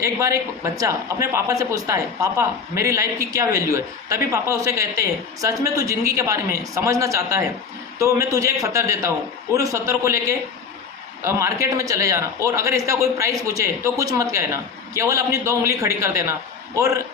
एक बार एक बच्चा अपने पापा से पूछता है, पापा मेरी लाइफ की क्या वैल्यू है। तभी पापा उसे कहते हैं, सच में तू ज़िंदगी के बारे में समझना चाहता है तो मैं तुझे एक पत्थर देता हूँ और उस पत्थर को लेके मार्केट में चले जाना, और अगर इसका कोई प्राइस पूछे तो कुछ मत कहना, केवल अपनी 2 उंगली खड़ी कर देना और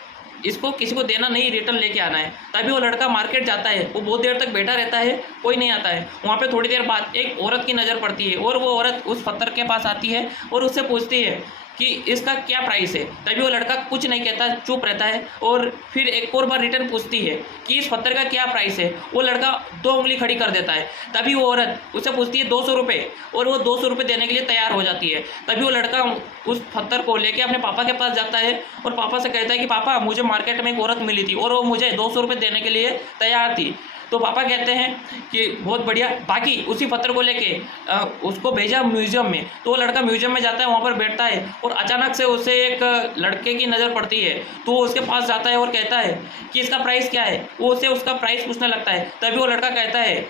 इसको किसी को देना नहीं, रिटर्न लेके आना है। तभी वो लड़का मार्केट जाता है। वो बहुत देर तक बैठा रहता है, कोई नहीं आता है। वहाँ पे थोड़ी देर बाद एक औरत की नज़र पड़ती है और वो औरत उस पत्थर के पास आती है और उससे पूछती है कि इसका क्या प्राइस है। तभी वो लड़का कुछ नहीं कहता, चुप रहता है और फिर एक और बार रिटर्न पूछती है कि इस पत्थर का क्या प्राइस है। वो लड़का 2 उंगली खड़ी कर देता है। तभी वो औरत उससे पूछती है 200 रुपये, और वो 200 रुपये देने के लिए तैयार हो जाती है। तभी वो लड़का उस पत्थर को लेके अपने पापा के पास जाता है और पापा से कहता है कि पापा मुझे मार्केट में एक औरत मिली थी और वो मुझे 200 रुपये देने के लिए तैयार थी। तो पापा कहते हैं कि बहुत बढ़िया। बाकी उसी पत्थर को लेके उसको भेजा म्यूजियम में। तो वो लड़का म्यूजियम में जाता है, वहाँ पर बैठता है और अचानक से उसे एक लड़के की नज़र पड़ती है। तो वो उसके पास जाता है और कहता है कि इसका प्राइस क्या है। वो उसे उसका प्राइस पूछने लगता है। तभी वो लड़का कहता है,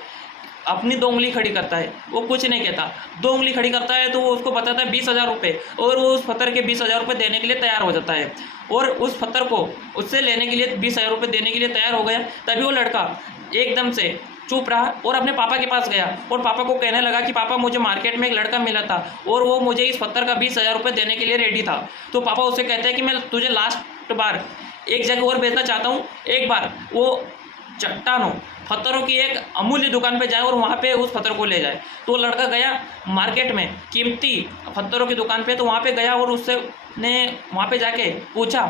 अपनी 2 उंगली खड़ी करता है, वो कुछ नहीं कहता, 2 उंगली खड़ी करता है। तो वो उसको बताता है 20,000 रुपये, और वो उस पत्थर के 20,000 रुपये देने के लिए तैयार हो जाता है और उस पत्थर को उससे लेने के लिए 20,000 रुपये देने के लिए तैयार हो गया। तभी वो लड़का एकदम से चुप रहा और अपने पापा के पास गया और पापा को कहने लगा कि पापा मुझे मार्केट में एक लड़का मिला था और वो मुझे इस पत्थर का 20,000 रुपये देने के लिए रेडी था। तो पापा उससे कहते हैं कि मैं तुझे लास्ट बार एक जगह और भेजना चाहता हूँ, एक बार वो चट्टानों पत्थरों की एक अमूल्य दुकान पे जाए और वहाँ पे उस पत्थर को ले जाए। तो लड़का गया मार्केट में कीमती पत्थरों की दुकान पे, तो वहाँ पे गया और उससे ने वहाँ पे जाके पूछा।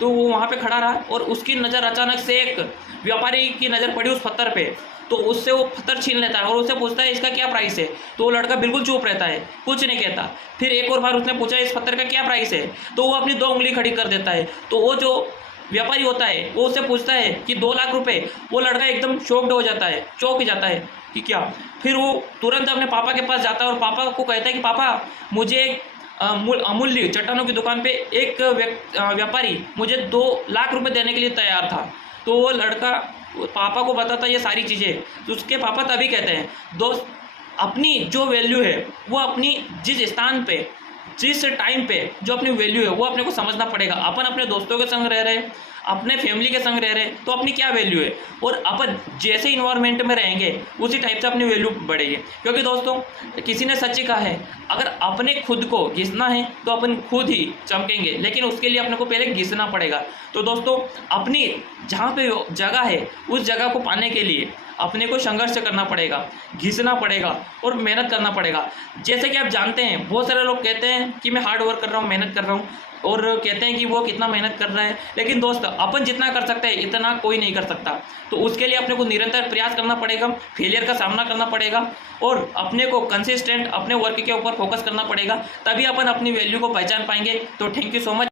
तो वो वहाँ पे खड़ा रहा और उसकी नज़र अचानक से एक व्यापारी की नज़र पड़ी उस पत्थर पे। तो उससे वो पत्थर छीन लेता है और उससे पूछता है इसका क्या प्राइस है। तो वो लड़का बिल्कुल चुप रहता है, कुछ नहीं कहता। फिर एक और बार उसने पूछा इस पत्थर का क्या प्राइस है। तो वो अपनी 2 उंगली खड़ी कर देता है। तो वो जो व्यापारी होता है वो उससे पूछता है कि 2 लाख रुपए। वो लड़का एकदम शॉक्ड हो जाता है, चौंक जाता है कि क्या। फिर वो तुरंत अपने पापा के पास जाता है और पापा को कहता है कि पापा मुझे एक अमूल्य चट्टानों की दुकान पे एक व्यापारी मुझे 2 लाख रुपए देने के लिए तैयार था। तो वो लड़का पापा को बताता है ये सारी चीज़ें। तो उसके पापा तभी कहते हैं, दोस्त अपनी जो वैल्यू है वो अपनी जिस स्थान पे जिस टाइम पे जो अपनी वैल्यू है वो अपने को समझना पड़ेगा। अपन अपने दोस्तों के संग रह रहे, अपने फैमिली के संग रह रहे, तो अपनी क्या वैल्यू है, और अपन जैसे इन्वायरमेंट में रहेंगे उसी टाइप से अपनी वैल्यू बढ़ेगी। क्योंकि दोस्तों किसी ने सच ही कहा है, अगर अपने खुद को घिसना है तो अपन खुद ही चमकेंगे, लेकिन उसके लिए अपने को पहले घिसना पड़ेगा। तो दोस्तों अपनी जहाँ पे जगह है उस जगह को पाने के लिए अपने को संघर्ष करना पड़ेगा, घिसना पड़ेगा और मेहनत करना पड़ेगा। जैसे कि आप जानते हैं बहुत सारे लोग कहते हैं कि मैं हार्ड वर्क कर रहा हूँ, मेहनत कर रहा हूँ, और कहते हैं कि वो कितना मेहनत कर रहा है, लेकिन दोस्त अपन जितना कर सकते हैं इतना कोई नहीं कर सकता। तो उसके लिए अपने को निरंतर प्रयास करना पड़ेगा, फेलियर का सामना करना पड़ेगा और अपने को कंसिस्टेंट अपने वर्क के ऊपर फोकस करना पड़ेगा, तभी अपन अपनी वैल्यू को पहचान पाएंगे। तो थैंक यू सो मच।